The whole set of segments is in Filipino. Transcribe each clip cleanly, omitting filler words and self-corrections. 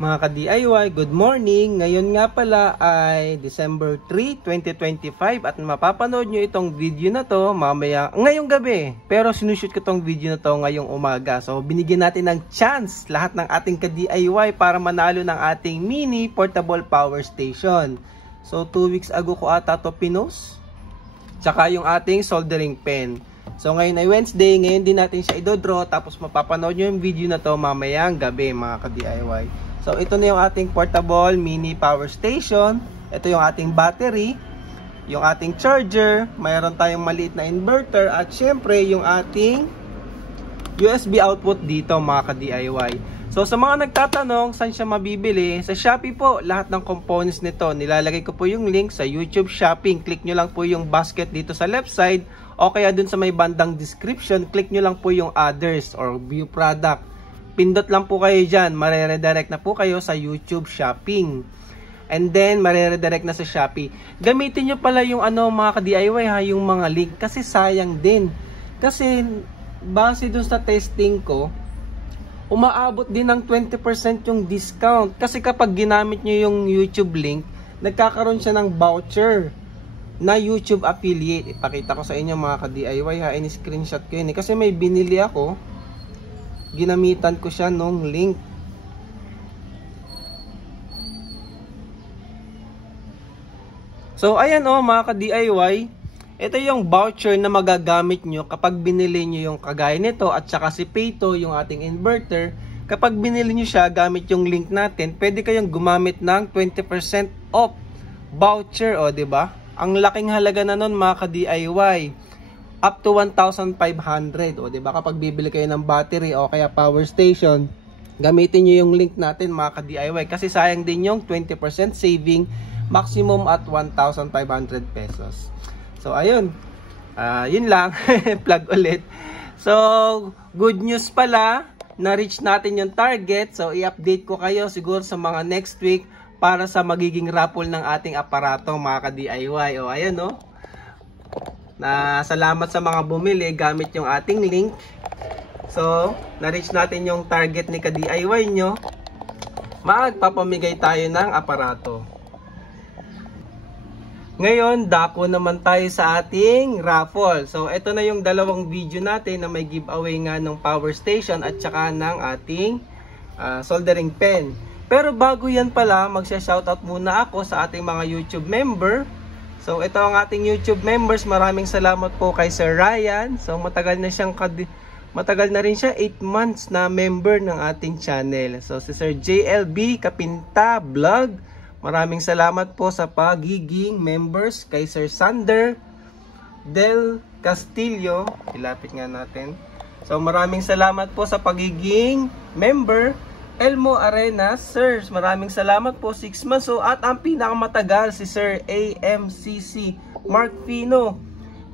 Mga ka-DIY, good morning! Ngayon nga pala ay December 3, 2025 at mapapanood nyo itong video na to mamaya ngayong gabi. Pero sinushoot ko itong video na to ngayong umaga. So binigyan natin ng chance lahat ng ating ka-DIY para manalo ng ating mini portable power station. So 2 weeks ago ko ata to pinost. Tsaka yung ating soldering pen. So ngayon ay Wednesday, ngayon din natin siya i-draw tapos mapapanood nyo yung video na to mamayang gabi mga ka-DIY. So ito na yung ating portable mini power station. Ito yung ating battery, yung ating charger, mayroon tayong maliit na inverter at syempre yung ating USB output dito mga ka-DIY. So sa mga nagtatanong saan siya mabibili, sa Shopee po lahat ng components nito. Nilalagay ko po yung link sa YouTube Shopping. Click nyo lang po yung basket dito sa left side o kaya dun sa may bandang description, click nyo lang po yung others or view product. Pindot lang po kayo dyan, mareredirect na po kayo sa YouTube Shopping. And then, mareredirect na sa Shopee. Gamitin nyo pala yung mga ka-DIY ha, yung mga link. Kasi sayang din. Kasi, base dun sa testing ko, umaabot din ng 20% yung discount. Kasi kapag ginamit nyo yung YouTube link, nagkakaroon siya ng voucher na YouTube affiliate. Ipakita ko sa inyo mga ka-DIY ha, in-screenshot ko yun. Kasi may binili ako, ginamitan ko siya nung link. So ayan mga ka-DIY, ito yung voucher na magagamit nyo kapag binili nyo yung kagaya nito at saka si Payto, yung ating inverter. Kapag binili nyo siya gamit yung link natin, pwede kayong gumamit ng 20% off voucher, diba? Ang laking halaga na nun mga ka-DIY. Up to 1,500. Diba? Kapag bibili kayo ng battery o kaya power station, gamitin nyo yung link natin mga ka-DIY. Kasi sayang din yung 20% saving, maximum at 1,500 pesos. So, ayun. Yun lang. Plug ulit. So, good news pala. Na-reach natin yung target. So, i-update ko kayo siguro sa mga next week para sa magiging raffle ng ating aparato mga ka-DIY. Ayun na salamat sa mga bumili gamit yung ating link. So, na-reach natin yung target ni ka-DIY nyo. Magpapamigay tayo ng aparato. Ngayon, dako naman tayo sa ating raffle. So, ito na yung dalawang video natin na may giveaway nga ng power station at saka ng ating soldering pen. Pero bago yan pala, magsha-shoutout muna ako sa ating mga YouTube member. So ito ang ating YouTube members. Maraming salamat po kay Sir Ryan. So matagal na rin siya 8 months na member ng ating channel. So si Sir JLB Kapinta Vlog, maraming salamat po sa pagiging members. Kay Sir Sander Del Castillo, ilapit nga natin. So maraming salamat po sa pagiging member. Elmo Arena, Sir, maraming salamat po, 6 months. So, at ang pinakamatagal si Sir AMCC Mark Pino,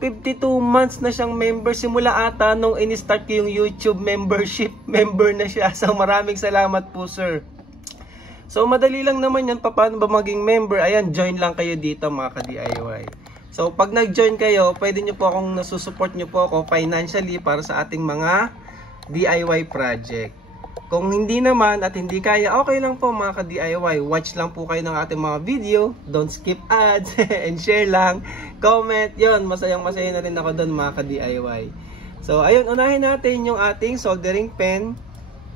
52 months na siyang member. Simula ata nung in-start ko yung YouTube membership, member na siya. So maraming salamat po, Sir. So madali lang naman yan, paano ba maging member? Ayan, join lang kayo dito mga ka-DIY. So pag nag-join kayo, pwede nyo po akong nasusupport nyo po ako financially para sa ating mga DIY project. Kung hindi naman at hindi kaya, okay lang po mga ka-DIY. Watch lang po kayo ng ating mga video. Don't skip ads and share lang. Comment. Yun, masayang-masaya na rin ako doon mga ka-DIY. So, ayun, unahin natin yung ating soldering pen.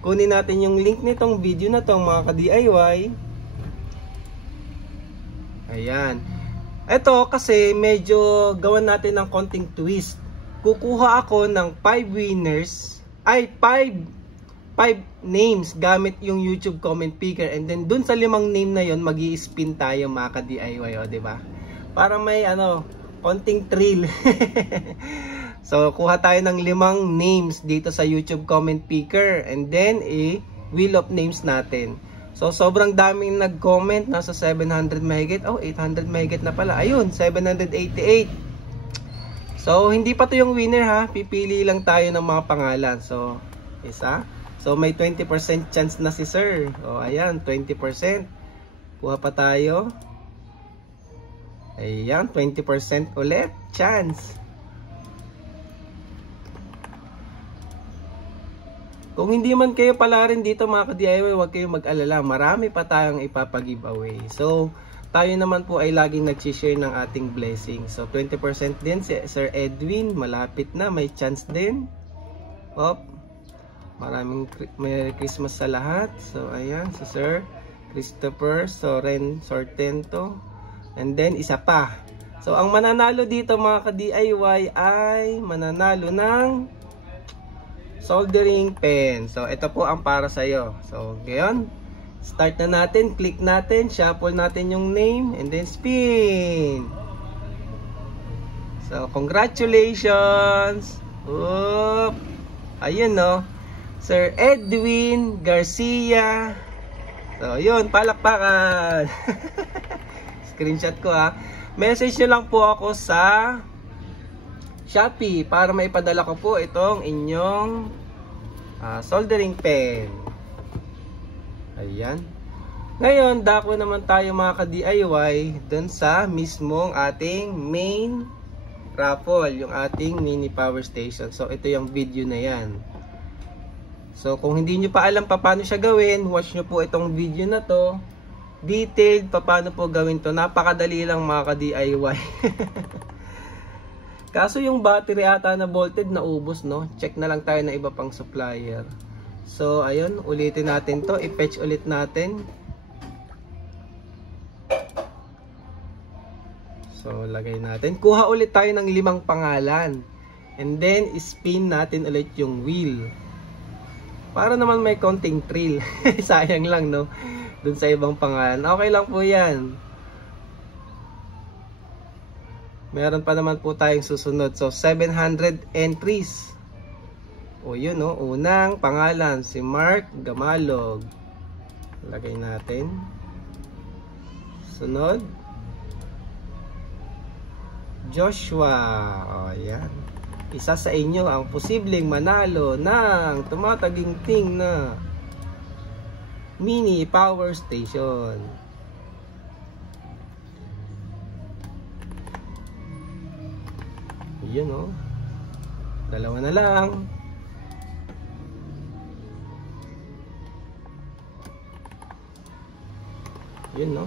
Kunin natin yung link nitong video na tong mga ka-DIY. Ayan. Ito kasi medyo gawan natin ng konting twist. Kukuha ako ng 5 winners. Ay, 5 names gamit yung YouTube comment picker, and then dun sa 5 name na yon magi-spin tayo mga ka-DIY, diba? Para may konting thrill. So kuha tayo ng 5 names dito sa YouTube comment picker, and then wheel of names natin. So sobrang daming nag-comment, nasa 700 mahigit, 800 mahigit na pala. Ayun, 788. So hindi pa to yung winner ha, pipili lang tayo ng mga pangalan. So isa. So may 20% chance na si Sir. Ayan, 20%. Kuha pa tayo. Ayan, 20% ulit. Chance. Kung hindi man kayo pala rin dito mga ka-DIY, huwag kayong mag-alala. Marami pa tayong ipapag-giveaway. So, tayo naman po ay laging nag-share ng ating blessing. So, 20% din si Sir Edwin. Malapit na. May chance din. Op. Maraming Merry Christmas sa lahat. So, ayan. Si Sir Christopher Soren Sortento. And then, isa pa. So, ang mananalo dito mga ka-DIY ay mananalo ng soldering pen. So, ito po ang para sa'yo. So, ngayon, start na natin. Click natin. Shuffle natin yung name. And then, spin. So, congratulations. Oop. Ayun, no. Sir Edwin Garcia. So, yun. Palakpakan. Screenshot ko, ha. Message nyo lang po ako sa Shopee para maipadala ko po itong inyong soldering pen. Ayan. Ngayon, dako naman tayo mga ka-DIY dun sa mismong ating main raffle, yung ating mini power station. So, ito yung video na yan. So, kung hindi nyo pa alam paano siya gawin, watch nyo po itong video na to. Detailed paano po gawin to. Napakadali lang mga ka-DIY. Kaso yung battery ata na voltage naubos, no? Check na lang tayo ng iba pang supplier. So, ayun, ulitin natin to. I-fetch ulit natin. So, lagay natin. Kuha ulit tayo ng 5 pangalan. And then, spin natin ulit yung wheel. Para naman may konting thrill. Sayang lang, no? Dun sa ibang pangalan. Okay lang po yan. Meron pa naman po tayong susunod. So, 700 entries. O, yun, no? Unang pangalan, si Mark Gamalog. Lagay natin. Sunod. Joshua. O, yan. Isa sa inyo ang posibleng manalo ng tumataginting na mini power station. Yun, no? Dalawa na lang. Yun, no?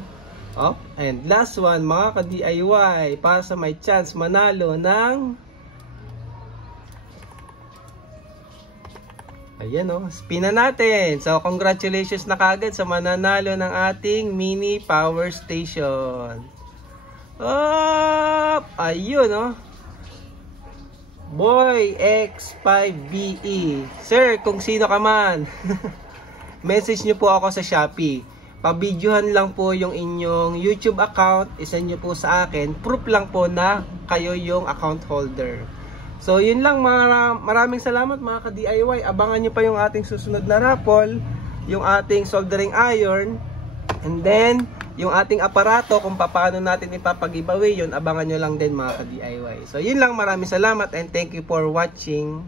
Up. And last one, mga ka-DIY, para sa may chance manalo ng ayan, no? Spin na natin. So, congratulations na kagad sa mananalo ng ating mini power station. Up! Ayun, no? Boy X5BE. Sir, kung sino ka man, message nyo po ako sa Shopee. Pabidyohan lang po yung inyong YouTube account, isend nyo po sa akin. Proof lang po na kayo yung account holder. So, yun lang. Maraming salamat mga ka-DIY. Abangan nyo pa yung ating susunod na raffle, yung ating soldering iron, and then yung ating aparato kung paano natin ipapag-giveaway yun, abangan nyo lang din mga ka-DIY. So, yun lang. Maraming salamat and thank you for watching.